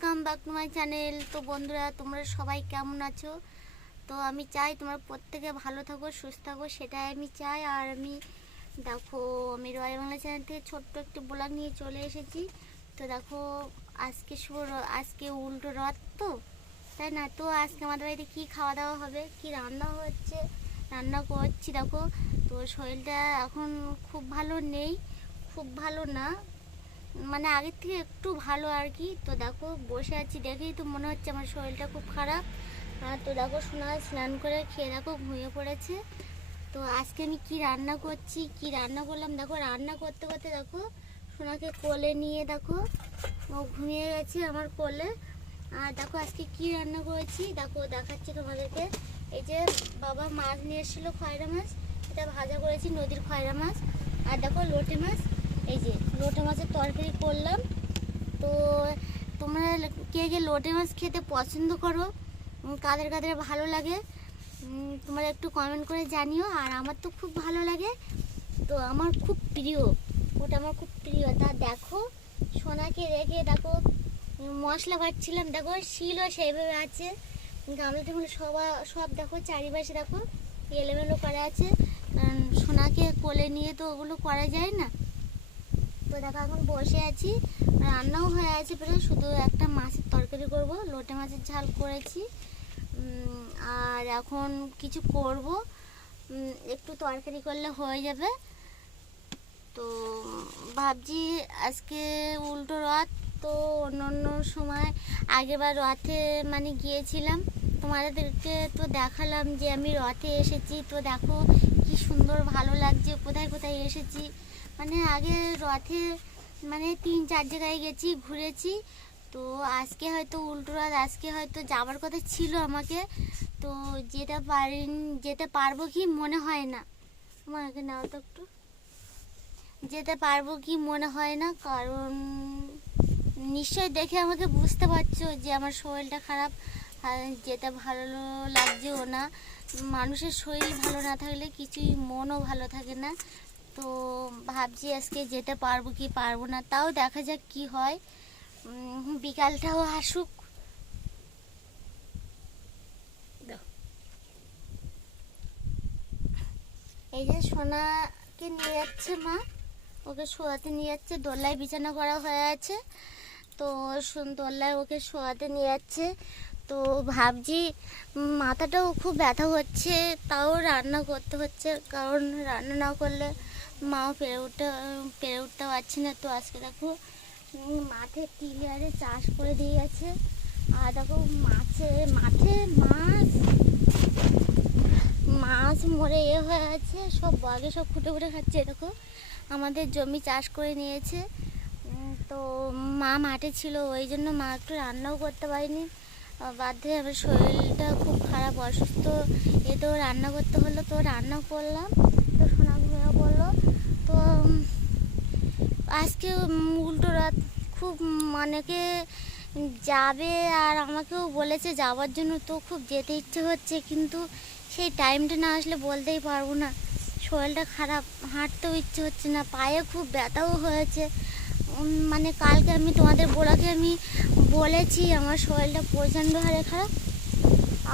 Welcome back to my channel. তো বন্ধুরা, তোমরা সবাই কেমন আছো? তো আমি চাই তোমরা প্রত্যেকে ভালো থাকো, সুস্থ থাকো, সেটাই আমি চাই। আর আমি দেখো, আমি রয়্যাল বাংলা চ্যানেল থেকে ছোট্ট একটি ব্লগ নিয়ে চলে এসেছি। তো দেখো, আজকে উল্টো রথ, তো তাই না? তো আজকে আমাদের বাড়িতে কী খাওয়া দাওয়া হবে, কি রান্না হচ্ছে, রান্না করছি। দেখো, তো শরীরটা এখন খুব ভালো নেই, খুব ভালো না, মানে আগের থেকে একটু ভালো আর কি। তো দেখো, বসে আছি দেখেই তো মনে হচ্ছে আমার শরীরটা খুব খারাপ। তো দেখো, সোনা স্নান করে খেয়ে দেখো ঘুমিয়ে পড়েছে। তো আজকে আমি কি রান্না করছি, কি রান্না করলাম, দেখো রান্না করতে করতে দেখো সোনাকে কোলে নিয়ে দেখো ও ঘুমিয়ে গেছে আমার কোলে। আর দেখো আজকে কি রান্না করেছি দেখো, দেখাচ্ছি তোমাদেরকে। এই যে বাবা মাছ নিয়ে এসেছিলো, খয়রা মাছ, এটা ভাজা করেছি, নদীর খয়রা মাছ। আর দেখো লোটে মাছ, এই যে লোটে মাছের তরকারি করলাম। তো তোমরা কে কে লোটে মাছ খেতে পছন্দ করো, কাদের কাদের ভালো লাগে, তোমরা একটু কমেন্ট করে জানিও। আর আমার তো খুব ভালো লাগে, তো আমার খুব প্রিয়, ওটা আমার খুব প্রিয়। তা দেখো, সোনাকে রেখে দেখো মশলা বাটছিলাম, দেখো শিলও সেইভাবে আছে, গামলা টামলা সব দেখো চারিপাশে দেখো এলোমেলো করা আছে, কারণ সোনাকে কোলে নিয়ে তো ওগুলো করা যায় না। তো দেখো এখন বসে আছি, রান্নাও হয়ে আছে প্রায়, শুধু একটা মাছের তরকারি করব, লোটে মাছের ঝাল করেছি। আর এখন কিছু করব, একটু তরকারি করলে হয়ে যাবে। তো ভাবছি আজকে উল্টো রথ, তো অন্য সময় আগেবার রথে মানে গিয়েছিলাম, তোমাদেরকে তো দেখালাম যে আমি রথে এসেছি। তো দেখো কি সুন্দর ভালো লাগছে, কোথায় কোথায় এসেছি, মানে আগে রথে মানে 3-4 জায়গায় গেছি, ঘুরেছি। তো আজকে হয়তো উল্টো রথ, আজকে হয়তো যাবার কথা ছিল আমাকে, তো যেতে পারবো কি মনে হয় না। আমাকে নাও তো একটু, যেতে পারবো কি মনে হয় না, কারণ নিশ্চয়ই দেখে আমাকে বুঝতে পারছো যে আমার শরীরটা খারাপ, যেতে ভালো লাগছেও না। মানুষের শরীর ভালো না থাকলে কিছুই মনও ভালো থাকে না। তো ভাবছি আজকে যেতে পারবো কি পারবো না, তাও দেখা যাক কি হয়, বিকালটাও আসুক। এই যে সোনাকে নিয়ে যাচ্ছে মা, ওকে শোয়াতে নিয়ে যাচ্ছে, দোল্লায় বিছানা করা হয়ে আছে, তো দোল্লায় ওকে শোয়াতে নিয়ে যাচ্ছে। তো ভাবছি মাথাটাও খুব ব্যথা হচ্ছে, তাও রান্না করতে হচ্ছে, কারণ রান্না না করলে মাও পেরে উঠতে পারছি না। তো আজকে দেখো মাঠে টিলারে চাষ করে দিয়ে গেছে, আর দেখো মাঠে মাছ মরে হয়ে আছে, সব বাঘে সব ফুটে ফুটে খাচ্ছে। দেখো আমাদের জমি চাষ করে নিয়েছে, তো মা মাঠে ছিল, ওই জন্য মা একটু রান্নাও করতে পারিনি, বাধ্য হয়ে আমার শরীরটা খুব খারাপ, অসুস্থ, এ তো রান্না করতে হলো। তো রান্না করলাম, তো সোনা ঘুমিয়ে পড়লো। তো আজকে উল্টো রাত, খুব অনেকে যাবে আর আমাকেও বলেছে যাওয়ার জন্য, তো খুব যেতে ইচ্ছে হচ্ছে, কিন্তু সেই টাইমটা না আসলে বলতেই পারবো না, শরীরটা খারাপ, হাঁটতেও ইচ্ছে হচ্ছে না, পায়ে খুব ব্যথাও হয়েছে। মানে কালকে আমি তোমাদের আমি বলেছি আমার শরীরটা প্রচণ্ড হারে খারাপ।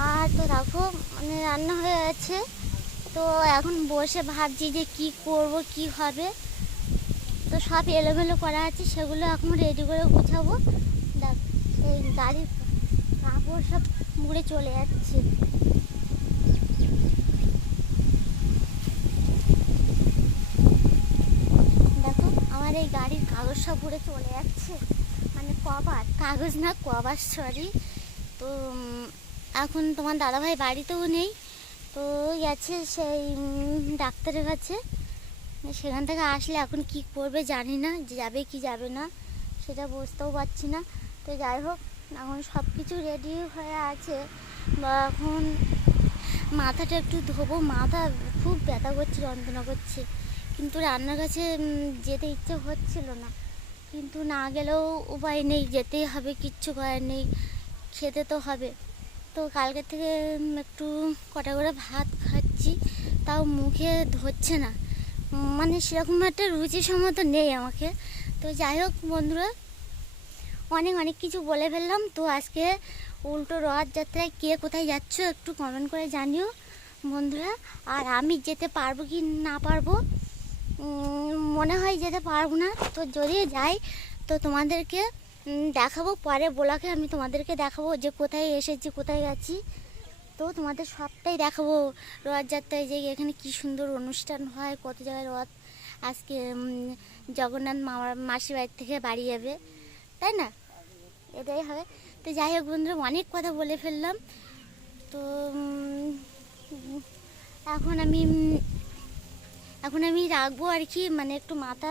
আর তো দেখো মানে রান্না হয়ে আছে, তো এখন বসে ভাবছি যে কি করব, কি হবে। তো সব এলোমেলো করা আছে, সেগুলো এখন রেডি করে গুছাবো। দেখ, সেই গাড়ির কাপড় সব মুড়ে চলে যাচ্ছে। দেখো আমার এই গাড়ির কাগজ সব উড়ে চলে যাচ্ছে, মানে কভার, কাগজ না কভার, সরি। তো এখন তোমার দাদাভাই বাড়িতেও নেই, তো গেছে সেই ডাক্তারের কাছে, সেখান থেকে আসলে এখন কি করবে জানি না, যাবে কি যাবে না সেটা বুঝতেও পারছি না। তো যাই হোক, এখন সব কিছু রেডি হয়ে আছে, বা এখন মাথাটা একটু ধোবো, মাথা খুব ব্যথা করছে, যন্ত্রণা করছে, কিন্তু রান্নার কাছে যেতে ইচ্ছে হচ্ছিল না, কিন্তু না গেলেও উপায় নেই, যেতেই হবে, কিচ্ছু করার নেই, খেতে তো হবে। তো কালকে থেকে একটু কটা করে ভাত খাচ্ছি, তাও মুখে ধরছে না, মানে সেরকম একটা রুচিসম্মত নেই আমাকে। তো যাই হোক বন্ধুরা, অনেক অনেক কিছু বলে ফেললাম। তো আজকে উল্টো রথযাত্রায় কে কোথায় যাচ্ছ একটু কমেন্ট করে জানিও বন্ধুরা। আর আমি যেতে পারবো কি না পারবো, মনে হয় যেতে পারবো না। তো যদিও যাই তো তোমাদেরকে দেখাবো, পরে ব্লগে আমি তোমাদেরকে দেখাবো যে কোথায় এসেছি কোথায় গেছি। তো তোমাদের সবটাই দেখাবো রথযাত্রায়, যে এখানে কি সুন্দর অনুষ্ঠান হয়, কত জায়গায় রথ। আজকে জগন্নাথ মাসির বাড়ি থেকে বাড়ি যাবে, তাই না? এটাই হবে। তো যাই হোক বন্ধুরা, অনেক কথা বলে ফেললাম। তো এখন আমি রাখবো আর কি, মানে একটু মাথা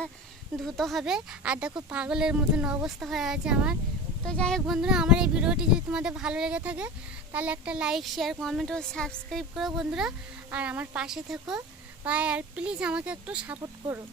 ধুতে হবে। আর দেখো পাগলের মতন অবস্থা হয়ে আছে আমার। তো যাই হোক বন্ধুরা, আমার এই ভিডিওটি যদি তোমাদের ভালো লেগে থাকে তাহলে একটা লাইক শেয়ার কমেন্ট ও সাবস্ক্রাইব করো বন্ধুরা। আর আমার পাশে থেকো, বাই। আর প্লিজ আমাকে একটু সাপোর্ট করো।